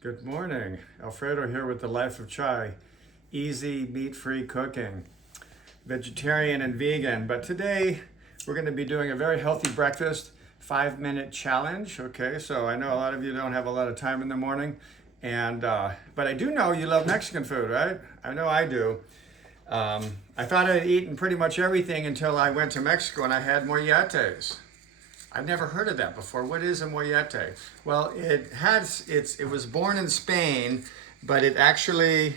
Good morning. Alfredo here with the Life of Chai. Easy, meat-free cooking. Vegetarian and vegan. But today we're going to be doing a very healthy breakfast 5-minute challenge. Okay, so I know a lot of you don't have a lot of time in the morning. But I do know you love Mexican food, right? I know I do. I thought I'd eaten pretty much everything until I went to Mexico and I had molletes. I've never heard of that before. What is a mollete? Well, it was born in Spain, but it actually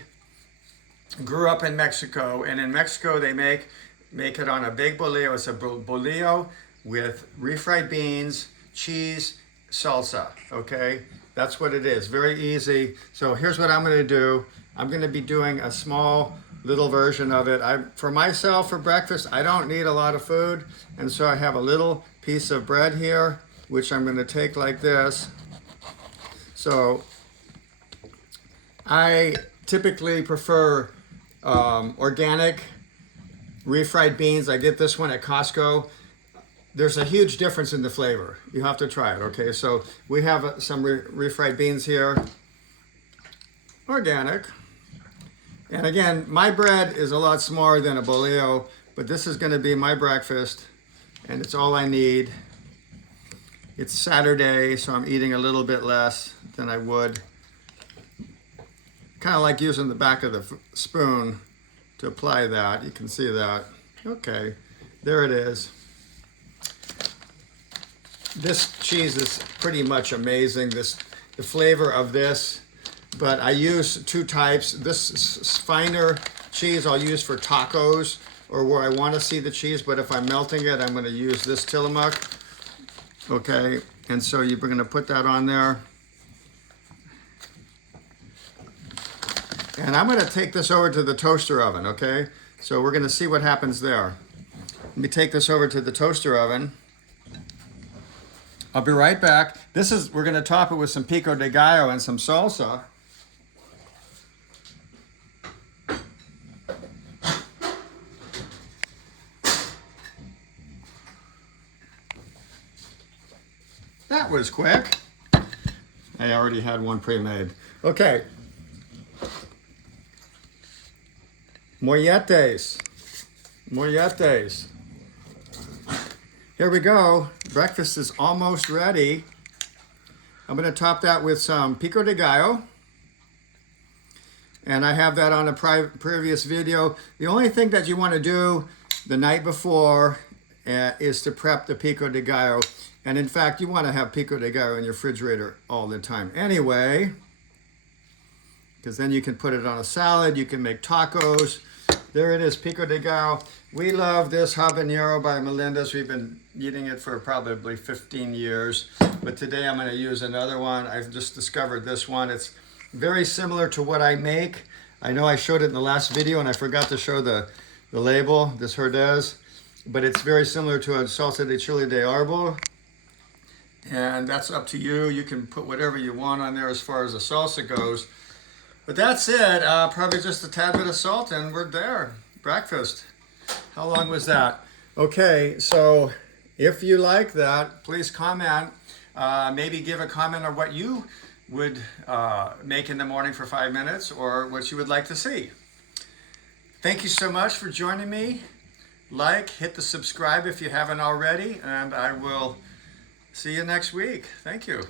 grew up in Mexico. And in Mexico, they make it on a big bolillo. It's a bolillo with refried beans, cheese, salsa. Okay, that's what it is. Very easy. So here's what I'm going to do. I'm going to be doing a small little version of it. For myself, for breakfast, I don't need a lot of food, and so I have a little piece of bread here, which I'm going to take like this. So I typically prefer organic refried beans. I get this one at Costco. There's a huge difference in the flavor. You have to try it, okay? So we have some refried beans here, organic. And again, my bread is a lot smaller than a bolillo, but this is going to be my breakfast, and it's all I need. It's Saturday, so I'm eating a little bit less than I would. Kind of like using the back of the spoon to apply that. You can see that. Okay, there it is. This cheese is pretty much amazing. The flavor of this. But I use two types. This finer cheese I'll use for tacos or where I want to see the cheese, but if I'm melting it, I'm going to use this Tillamook. Okay, and so you're going to put that on there. And I'm going to take this over to the toaster oven, okay? So we're going to see what happens there. Let me take this over to the toaster oven. I'll be right back. We're going to top it with some pico de gallo and some salsa. That was quick. I already had one pre-made. Okay. Molletes. Molletes. Here we go. Breakfast is almost ready. I'm going to top that with some pico de gallo. And I have that on a previous video. The only thing that you want to do the night before is to prep the pico de gallo. And in fact, you want to have pico de gallo in your refrigerator all the time anyway, because then you can put it on a salad, you can make tacos. There it is, pico de gallo. We love this habanero by Molletes. We've been eating it for probably 15 years, but today I'm going to use another one. I've just discovered this one. It's very similar to what I make. I know I showed it in the last video and I forgot to show the label, this Herdez, but it's very similar to a salsa de chile de árbol. And that's up to you. You can put whatever you want on there as far as the salsa goes. But that's it. Probably just a tad bit of salt and we're there. Breakfast. How long was that? Okay, so if you like that, please comment. Maybe give a comment on what you would make in the morning for 5 minutes or what you would like to see. Thank you so much for joining me. Hit the subscribe if you haven't already, and I will see you next week. Thank you.